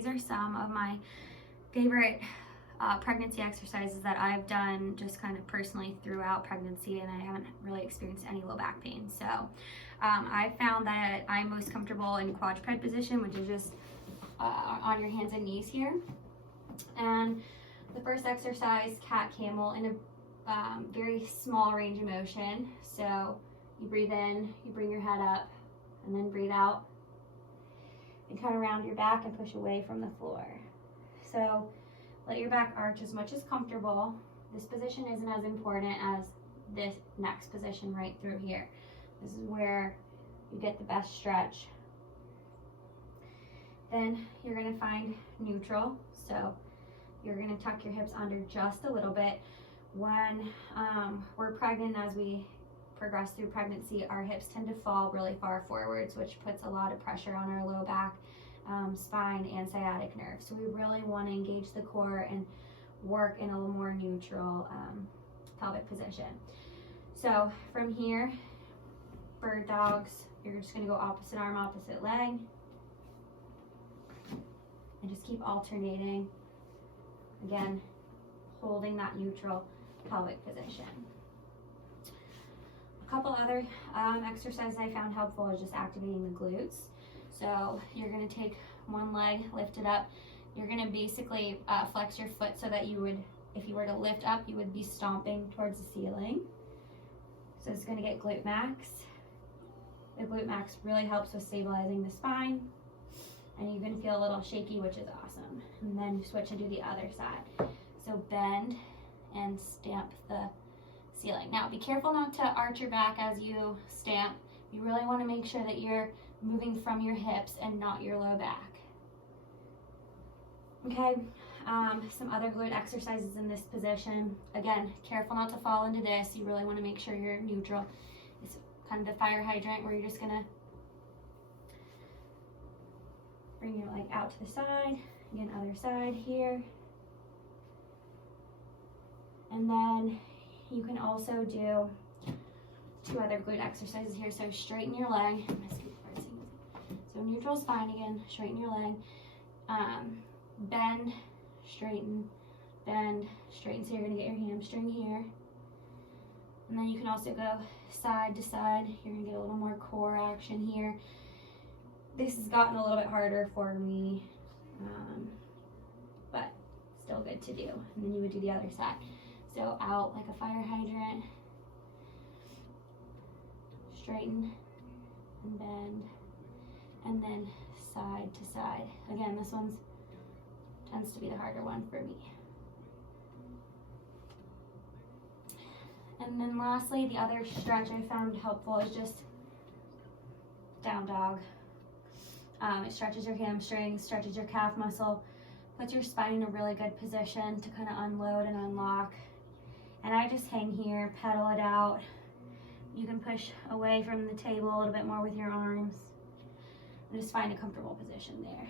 these are some of my favorite pregnancy exercises that I've done just kind of personally throughout pregnancy, and I haven't really experienced any low back pain. So I found that I'm most comfortable in quadruped position, which is just on your hands and knees here. And the first exercise, cat camel, in a very small range of motion. So you breathe in, you bring your head up, and then breathe out and come around your back and push away from the floor. So let your back arch as much as comfortable. This position isn't as important as this next position right through here. This is where you get the best stretch. Then you're going to find neutral. So you're going to tuck your hips under just a little bit. When we're pregnant, as we progress through pregnancy, our hips tend to fall really far forwards, which puts a lot of pressure on our low back, spine, and sciatic nerve. So we really want to engage the core and work in a little more neutral pelvic position. So from here, bird dogs, you're just going to go opposite arm, opposite leg, and just keep alternating. Again, holding that neutral pelvic position. A couple other exercises I found helpful is just activating the glutes. So you're going to take one leg, lift it up. You're going to basically flex your foot so that you would, if you were to lift up, you would be stomping towards the ceiling. So it's going to get glute max. The glute max really helps with stabilizing the spine, and you're going to feel a little shaky, which is awesome. And then you switch and do the other side. So bend and stamp the ceiling. Now be careful not to arch your back as you stamp. You really want to make sure that you're moving from your hips and not your low back. Okay, some other glute exercises in this position. Again, careful not to fall into this. You really want to make sure you're neutral. It's kind of the fire hydrant where you're just gonna bring your leg out to the side. Again, other side here. And then you can also do two other glute exercises here. So straighten your leg. So neutral is fine again. Straighten your leg. Bend, straighten, bend, straighten. So you're going to get your hamstring here. And then you can also go side to side. You're going to get a little more core action here. This has gotten a little bit harder for me, but still good to do. And then you would do the other side. So out like a fire hydrant, straighten and bend, and then side to side. Again, this one tends to be the harder one for me. And then lastly, the other stretch I found helpful is just down dog. It stretches your hamstrings, stretches your calf muscle, puts your spine in a really good position to kind of unload and unlock. And I just hang here, pedal it out. You can push away from the table a little bit more with your arms, and just find a comfortable position there.